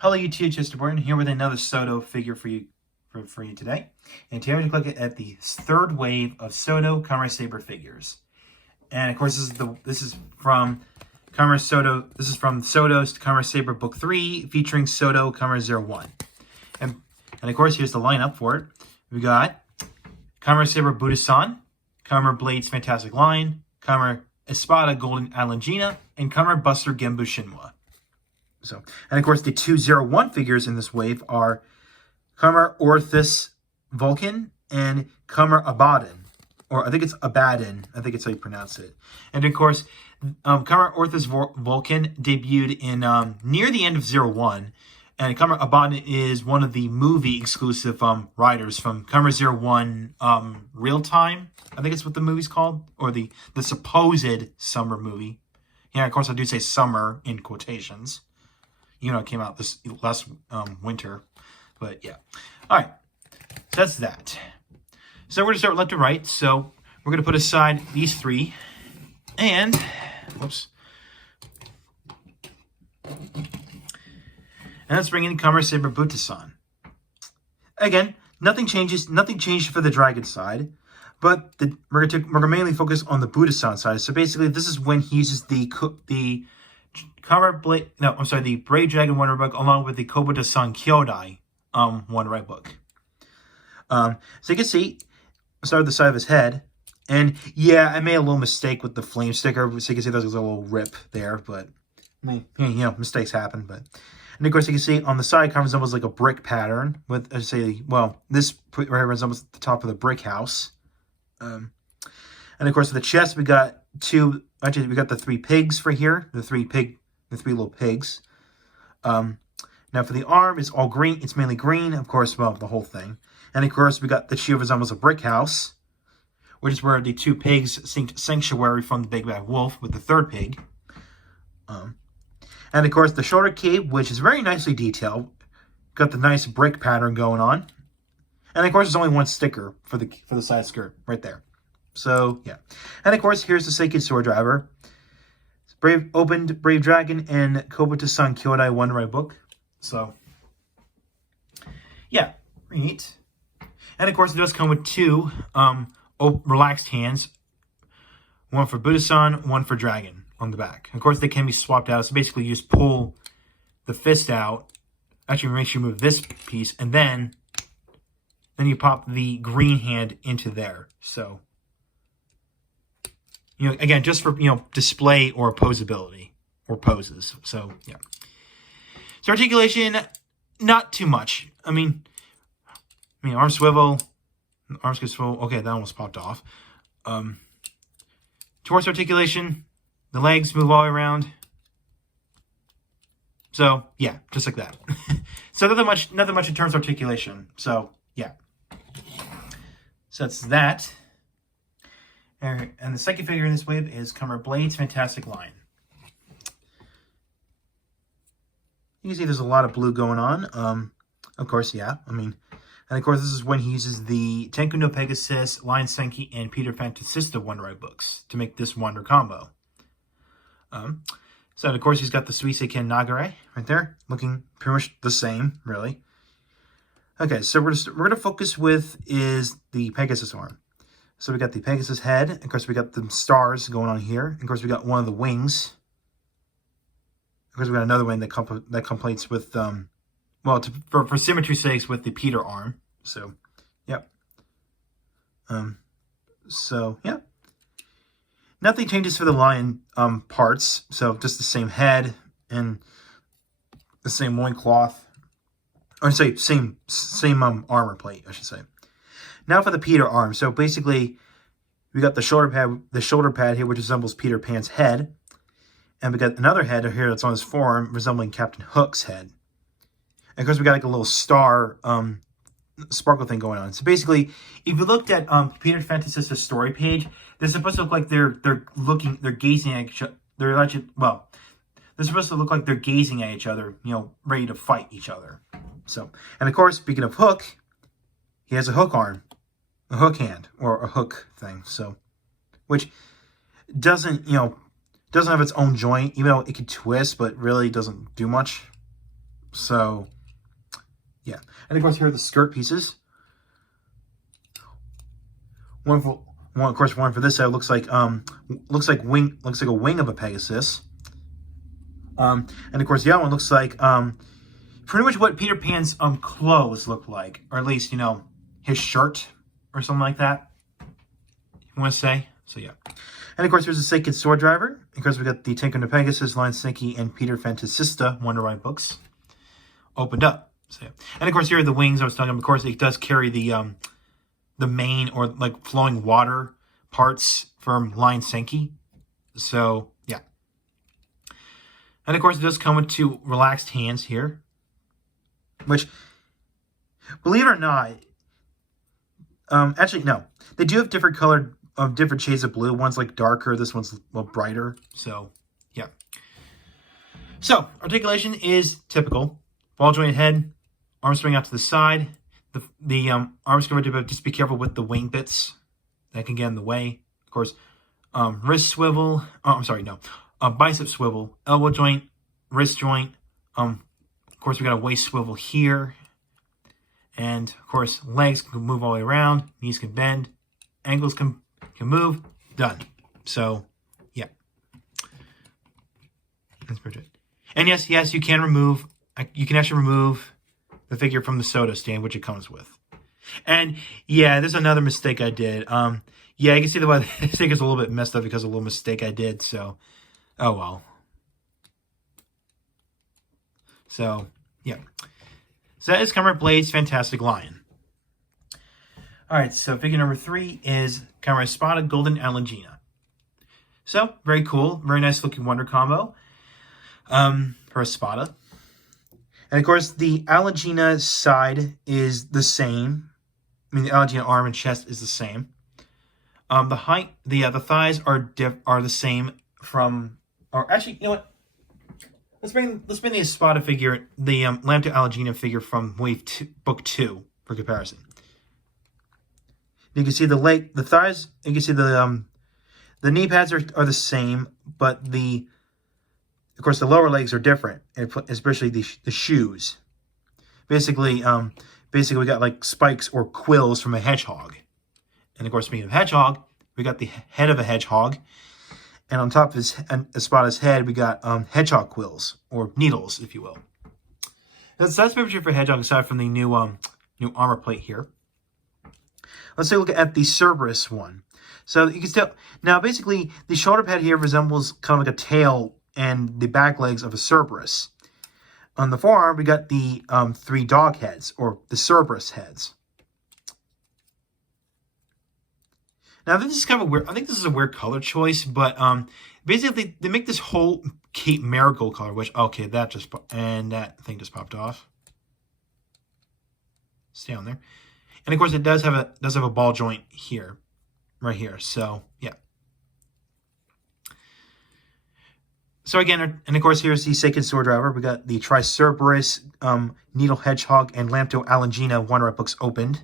Hello YouTube, Chesterborn here with another Soto figure for you today. And today we're going to look at the third wave of Soto Kamen Saber figures. And of course this is from Kamen Soto. This is from Soto's Kamen Saber Book 3 featuring Soto Kamen 01. And of course here's the lineup for it. We got Kamen Saber Butasan, Kamen Blade's Fantastic Line, Kamen Espada Golden Alangina, and Kamen Buster Genbu Shinwa. So, and of course, the 201 figures in this wave are Kamen Orthus Vulcan and Kamen Abaddon, or I think it's Abaddon. I think it's how you pronounce it. And of course, Kamen Orthus Vulcan debuted in near the end of 01, and Kamen Abaddon is one of the movie exclusive riders from Kamen 01 Real Time. I think it's what the movie's called, or the supposed summer movie. Yeah, of course, I do say summer in quotations. You know, it came out this last winter, but yeah. All right, so that's that. So we're going to start left to right. So we're going to put aside these three, and whoops, and let's bring in Kamen Saber Butasan. Again, nothing changes. Nothing changed for the dragon side, but we're going to mainly focus on the Butasan side. So basically, this is when he uses the Brave Dragon Wonder Book along with the Butasan Kyodai Wonder Book. So you can see, I started the side of his head, and yeah, I made a little mistake with the flame sticker, so you can see there's a little rip there, but I mean, you know, mistakes happen. But and of course you can see on the side, kind of resembles like a brick pattern with, I say, well, this right here resembles the top of the brick house. And of course, for the chest, we got we got the three pigs for here, the three little pigs. Now for the arm, it's all green. It's mainly green, of course, well, the whole thing. And of course, we got the shield resembles a brick house, which is where the two pigs seeked sanctuary from the big bad wolf with the third pig. And of course, the shoulder cape, which is very nicely detailed, got the nice brick pattern going on. And of course, there's only one sticker for the side skirt right there. So yeah. And of course, here's the Sacred Sword Driver. Brave Dragon and Butasan Kyodai Wonder Book. So yeah, pretty neat. And of course, it does come with two relaxed hands. One for Butasan, one for Dragon on the back. Of course, they can be swapped out. So basically, you just pull the fist out. Actually, make sure you move this piece, and then you pop the green hand into there. So, you know, again, just for, you know, display or posability or poses. So, yeah. So, articulation, not too much. I mean, arm swivel, arms can swivel. Okay, that almost popped off. Torso articulation, the legs move all around. So, yeah, just like that. So, nothing much in terms of articulation. So, yeah. So, that's that. And the second figure in this wave is Kamen Blade's Fantastic Line. You can see there's a lot of blue going on. Of course, yeah. I mean, and of course, this is when he uses the Tenku no Pegasus, Lion Senki, and Peter Fantasista Wonder books to make this Wonder combo. So, of course, he's got the Suisei Ken Nagare right there, looking pretty much the same, really. Okay, so we're gonna focus with is the Pegasus Arm. So we got the Pegasus head. Of course, we got the stars going on here. Of course, we got one of the wings. Of course, we got another wing that completes with, for symmetry's sakes, with the Peter arm. So, yep. So, yeah. Nothing changes for the lion parts. So, just the same head and the same loincloth. Or say same armor plate, I should say. Now for the Peter arm. So basically, we got the shoulder pad here, which resembles Peter Pan's head. And we got another head here that's on his forearm, resembling Captain Hook's head. And of course, we got like a little star sparkle thing going on. So basically, if you looked at Peter Fantasista's story page, they're supposed to look like they're gazing at each other. They're supposed to look like they're gazing at each other, you know, ready to fight each other. So, and of course, speaking of Hook, he has a hook arm. A hook hand, or a hook thing, so, which doesn't have its own joint, even though it could twist, but really doesn't do much. So, yeah. And of course, here are the skirt pieces. One for this side looks like a wing of a Pegasus. And of course, the other one looks like pretty much what Peter Pan's clothes look like, or at least his shirt or something like that. You want to say? So yeah. And of course, there's the Sacred Sword Driver. Of course, we got the Tinker and the Pegasus, Lion Slinky, and Peter Fantasista Wonder Ride books opened up. So yeah. And of course, here are the wings I was talking about. Of course, it does carry the main or like flowing water parts from Lion Slinky. So yeah. And of course, it does come with two relaxed hands here, which, believe it or not, actually no, they do have different colored. Different shades of blue. One's like darker. This one's a little brighter. So, yeah. So, articulation is typical. Ball joint head, arms swing out to the side. The arms come into, just be careful with the wing bits. That can get in the way. Of course, wrist swivel. Oh, I'm sorry, no. Bicep swivel, elbow joint, wrist joint. Of course, we got a waist swivel here. And, of course, legs can move all the way around. Knees can bend. Ankles can move. Done. So, yeah. That's pretty good. And yes, you can remove. You can actually remove the figure from the soda stand, which it comes with. And yeah, there's another mistake I did. Yeah, you can see the stick is a little bit messed up because of a little mistake I did. So, oh well. So, yeah. So that is Kamen Blade's Fantastic Lion. Alright, so figure number 3 is Kamen Espada Golden Alangina. So, very cool. Very nice looking Wonder combo for Espada. And of course, the Alangina side is the same. I mean, the Alangina arm and chest is the same. The thighs are the same from... Or actually, you know what? Let's bring the Espada figure, the Lambda Alangina figure from Book 2 for comparison. You can see the thighs. You can see the knee pads are the same, but of course the lower legs are different, especially the shoes. Basically, we got like spikes or quills from a hedgehog, and of course, speaking of hedgehog, we got the head of a hedgehog, and on top of Espada's head, we got hedgehog quills or needles, if you will. That's the picture for hedgehog aside from the new armor plate here. Let's take a look at the Cerberus one. So you can tell, now basically the shoulder pad here resembles kind of like a tail and the back legs of a Cerberus. On the forearm, we got the 3 dog heads, or the Cerberus heads. Now this is kind of weird. I think this is a weird color choice, but basically they make this whole Cape Marigold color, which, okay, that thing just popped off. Stay on there. And of course, it does have a ball joint here, right here. So yeah. So again, and of course, here's the Sacred Sword Driver. We got the Tri-Cerberus, Needle Hedgehog, and Lambda Alangina Wonder Ride books opened.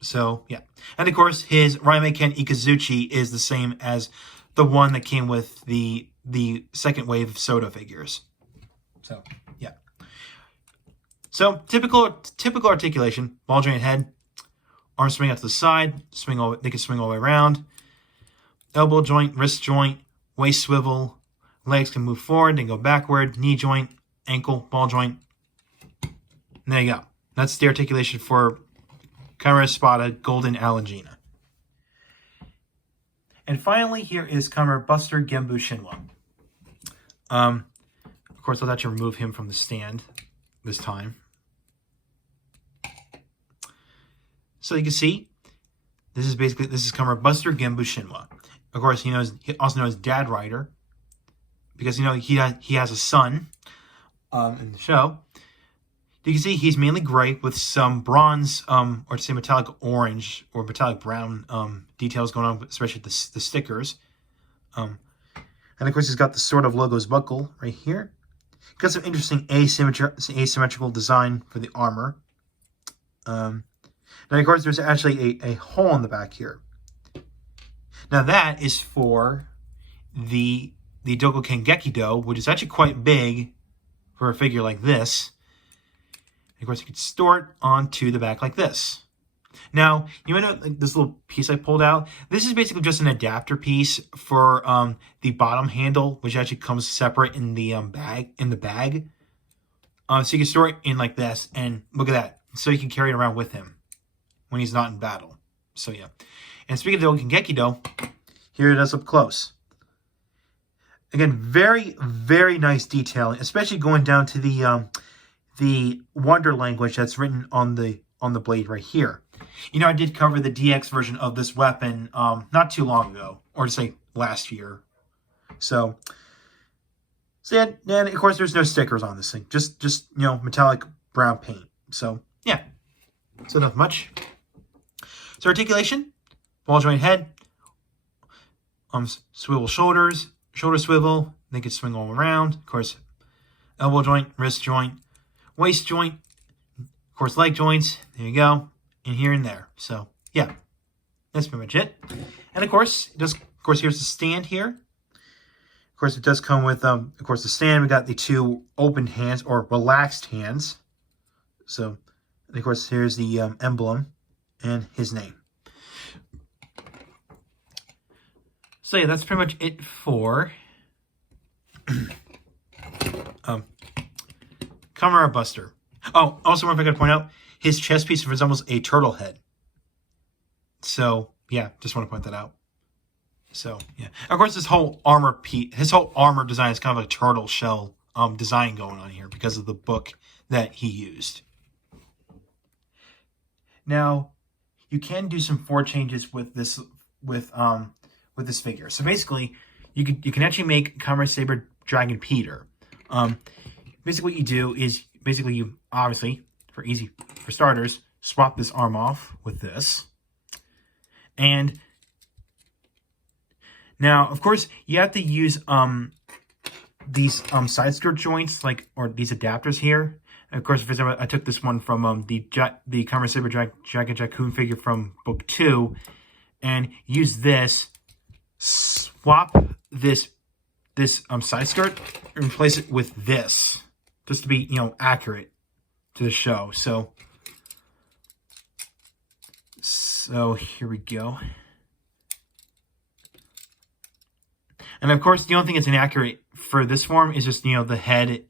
So yeah, and of course, his Raimeiken Ikazuchi is the same as the one that came with the second wave of Soda figures. So yeah. So typical articulation: ball joint head. Arms swing out to the side, they can swing all the way around. Elbow joint, wrist joint, waist swivel. Legs can move forward and go backward. Knee joint, ankle, ball joint. And there you go. That's the articulation for Kamen Espada Golden Alangina. And finally, here is Kamen Buster Genbu Shinwa. Of course, I'll have to remove him from the stand this time. So you can see, this is Kamen Buster Genbu Shinwa. Of course, he also knows Dad Rider, because he has a son in the show. You can see he's mainly gray with some bronze or say metallic orange or metallic brown details going on, especially the stickers. And of course, he's got the Sword of Logos buckle right here. Got some interesting asymmetrical design for the armor. Now, of course, there's actually a hole in the back here. Now, that is for the Dokoken Gekido, which is actually quite big for a figure like this. of course, you could store it onto the back like this. Now, you might know like this little piece I pulled out. This is basically just an adapter piece for the bottom handle, which actually comes separate in the bag. So you can store it in like this, and look at that. So you can carry it around with him when he's not in battle. So yeah. And speaking of the Okingeki though, here it is up close. Again, very, very nice detailing, especially going down to the Wonder language that's written on the blade right here. You know, I did cover the DX version of this weapon not too long ago, or to say last year. So yeah, and of course there's no stickers on this thing, just you know, metallic brown paint. So yeah, so not much. So articulation, ball joint head, swivel shoulders, shoulder swivel. They could swing all around. Of course, elbow joint, wrist joint, waist joint, of course leg joints. There you go. And here and there. So yeah, that's pretty much it. And of course, here's the stand here. Of course, it does come with of course the stand. We got the two opened hands or relaxed hands. So, and of course, here's the emblem and his name. So yeah, that's pretty much it for Kamera Buster. Oh, also, one thing I gotta point out. His chest piece resembles a turtle head. So, yeah, just want to point that out. So, yeah. Of course, his whole armor design is kind of a turtle shell design going on here because of the book that he used. Now, you can do some form changes with this figure. So basically, you can actually make Kamen Saber Dragon Peter. Basically, what you do is you obviously, for starters, swap this arm off with this. And now, of course, you have to use these side skirt joints, or these adapters here. And of course, for example, I took this one from the Kamen Saber Dragon Jakun figure from book 2, and use this. Swap this side skirt and replace it with this, just to be, you know, accurate to the show. So here we go. And of course, the only thing that's inaccurate for this form is just, you know, the head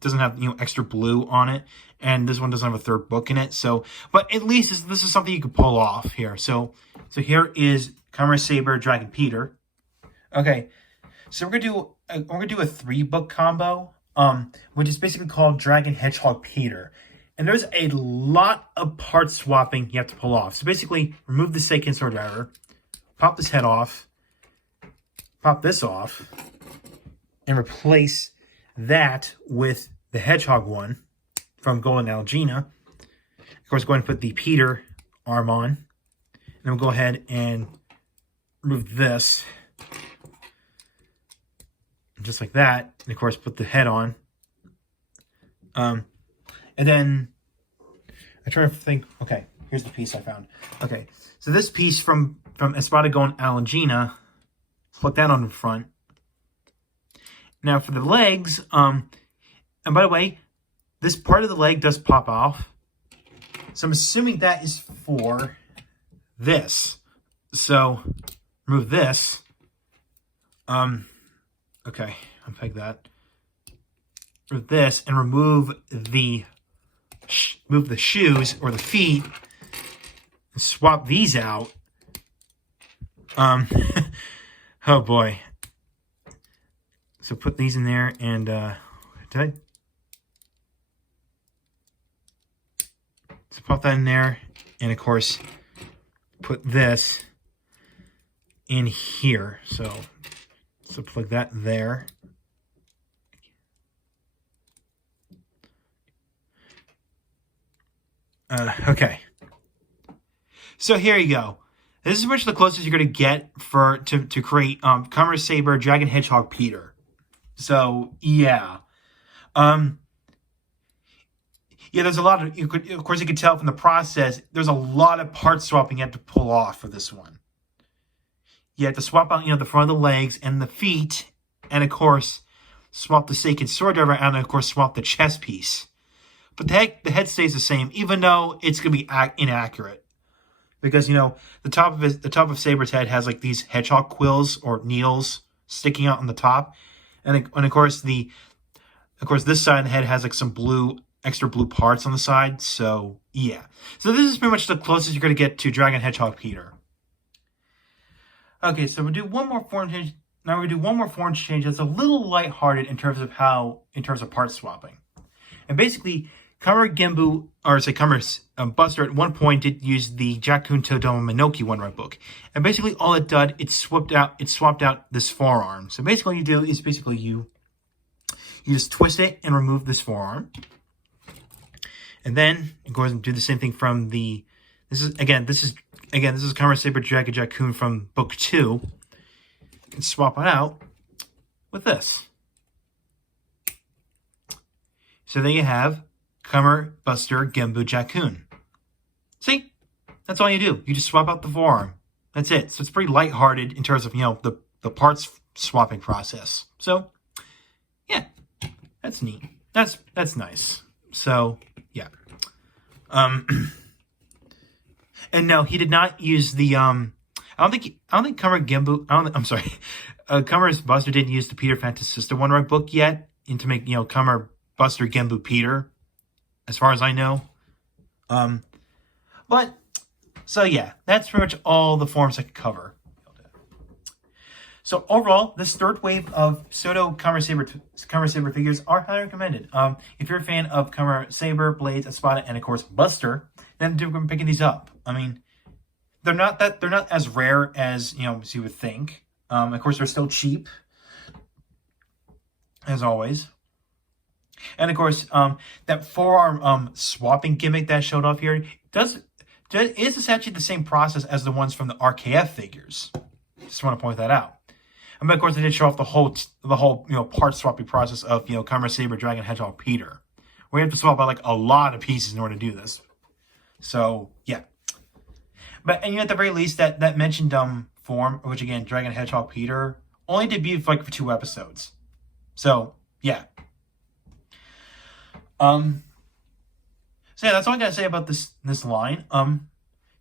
doesn't have, you know, extra blue on it, and this one doesn't have a third book in it. So, but at least this is something you could pull off here. So here is Kamen Saber Dragon Peter. Okay, so we're gonna do a 3-book combo, which is basically called Dragon Hedgehog Peter. And there's a lot of part swapping you have to pull off. So basically, remove the Seiken sword driver, pop this head off, pop this off, and replace that with the Hedgehog one from Golden Alangina. Of course, go ahead and put the Peter arm on. And then we'll go ahead and remove this. Just like that. And of course, put the head on. And then, I try to think, okay, here's the piece I found. Okay, so this piece from Espada going Alangina, put that on the front. Now for the legs, and by the way, this part of the leg does pop off. So I'm assuming that is for this. So, remove this. Okay, unpeg that. Remove this, and remove the shoes or the feet, and swap these out. Oh boy. So put these in there, and so pop that in there, and of course put this in here. So plug that there. Okay. So here you go. This is pretty much the closest you're going to get to create Kamen Saber Dragon Hedgehog Peter. So yeah. Yeah, there's a lot of, of course you can tell from the process, there's a lot of part swapping you have to pull off for this one. You have to swap out, the front of the legs and the feet, and of course, swap the Seiken sword driver out, and of course, swap the chest piece. but the head stays the same, even though it's going to be inaccurate. Because, the top of Saber's head has like these hedgehog quills or needles sticking out on the top. And of course, this side of the head has like some extra blue parts on the side. So, yeah. So this is pretty much the closest you're going to get to Dragon Hedgehog Peter. Okay, so we'll do one more form change. Now we're going to do one more form change that's a little lighthearted in terms of part swapping. And basically, Kamer's Buster at one point did use the Jakun Todoma Minoki one-right book. And basically all it did, it swapped out this forearm. So basically what you do is you just twist it and remove this forearm. And then it goes and do the same thing from this is Kamen Saber Dragon Jakun from book 2. And swap it out with this. So there you have Kamen Buster Genbu Jakun. See? That's all you do. You just swap out the forearm. That's it. So it's pretty lighthearted in terms of, the parts swapping process. So, yeah. That's neat. That's nice. So, yeah. And no, he did not use the I don't think Kamen Genbu. Kamer's Buster didn't use the Peter Phantom Sister one-right book yet, and to make Kamen Buster Genbu Peter, as far as I know. But so yeah, that's pretty much all the forms I could cover. So overall, this third wave of pseudo Kamen Saber figures are highly recommended. If you're a fan of Kamen Saber, Blades, Espada, and of course Buster, then we're picking these up. I mean, they're not as rare as you would think. Of course, they're still cheap, as always. And of course, that forearm swapping gimmick that showed off here is essentially the same process as the ones from the RKF figures. Just want to point that out. And of course, they did show off the whole part swapping process of Kamen Saber Dragon Hedgehog Peter. We have to swap out like a lot of pieces in order to do this. So yeah. But at the very least, that mentioned form, which again, Dragon Hedgehog Peter, only debuted for 2 episodes. So yeah. So yeah, that's all I gotta say about this line. So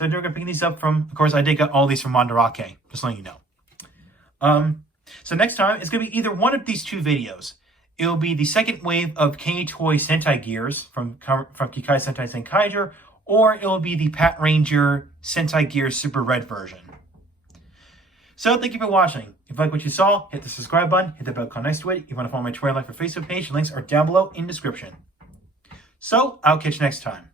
we're gonna pick these up from, of course, I did get all these from Mandarake, just letting you know. So next time it's gonna be either one of these 2 videos. It'll be the second wave of Kenny Toy Sentai Gears from Kikai Sentai Senkaiger, or it'll be the Pat Ranger Sentai Gears Super Red version. So thank you for watching. If you like what you saw, hit the subscribe button, hit the bell icon next to it. If you want to follow my Twitter, like, or Facebook page, links are down below in the description. So I'll catch you next time.